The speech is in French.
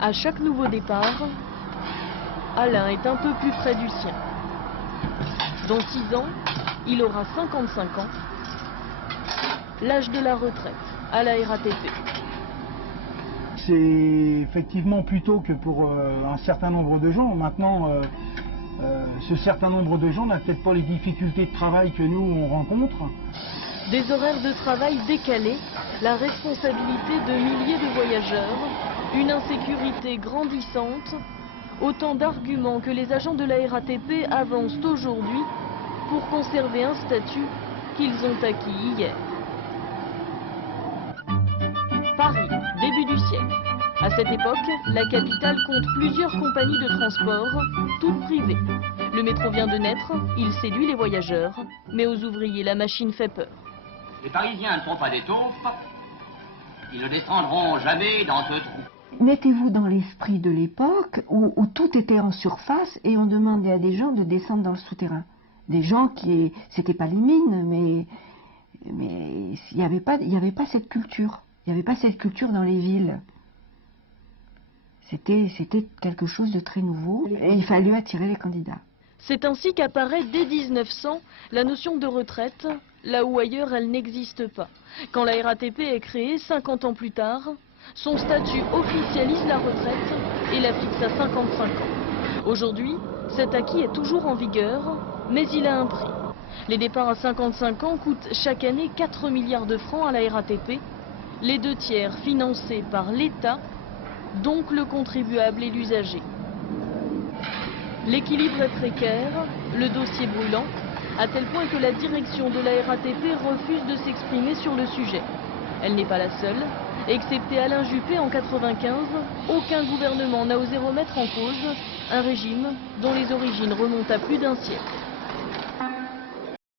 À chaque nouveau départ, Alain est un peu plus près du sien. Dans 6 ans, il aura 55 ans, l'âge de la retraite à la RATP. C'est effectivement plus tôt que pour un certain nombre de gens. Maintenant, ce certain nombre de gens n'a peut-être pas les difficultés de travail que nous on rencontre. Des horaires de travail décalés, la responsabilité de milliers de voyageurs, une insécurité grandissante, autant d'arguments que les agents de la RATP avancent aujourd'hui pour conserver un statut qu'ils ont acquis hier. Paris, début du siècle. À cette époque, la capitale compte plusieurs compagnies de transport, toutes privées. Le métro vient de naître, il séduit les voyageurs, mais aux ouvriers, la machine fait peur. Les Parisiens ne sont pas des taupes, ils ne descendront jamais dans ce trou. Mettez-vous dans l'esprit de l'époque où tout était en surface et on demandait à des gens de descendre dans le souterrain. Des gens qui, c'était pas les mines, mais il n'y avait pas cette culture. Il n'y avait pas cette culture dans les villes. C'était quelque chose de très nouveau et il fallait attirer les candidats. C'est ainsi qu'apparaît dès 1900 la notion de retraite, là où ailleurs elle n'existe pas. Quand la RATP est créée 50 ans plus tard, son statut officialise la retraite et la fixe à 55 ans. Aujourd'hui, cet acquis est toujours en vigueur, mais il a un prix. Les départs à 55 ans coûtent chaque année 4 milliards de francs à la RATP, les 2/3 financés par l'État, donc le contribuable et l'usager. L'équilibre est précaire, le dossier brûlant, à tel point que la direction de la RATP refuse de s'exprimer sur le sujet. Elle n'est pas la seule. Excepté Alain Juppé en 1995, aucun gouvernement n'a osé remettre en cause un régime dont les origines remontent à plus d'un siècle.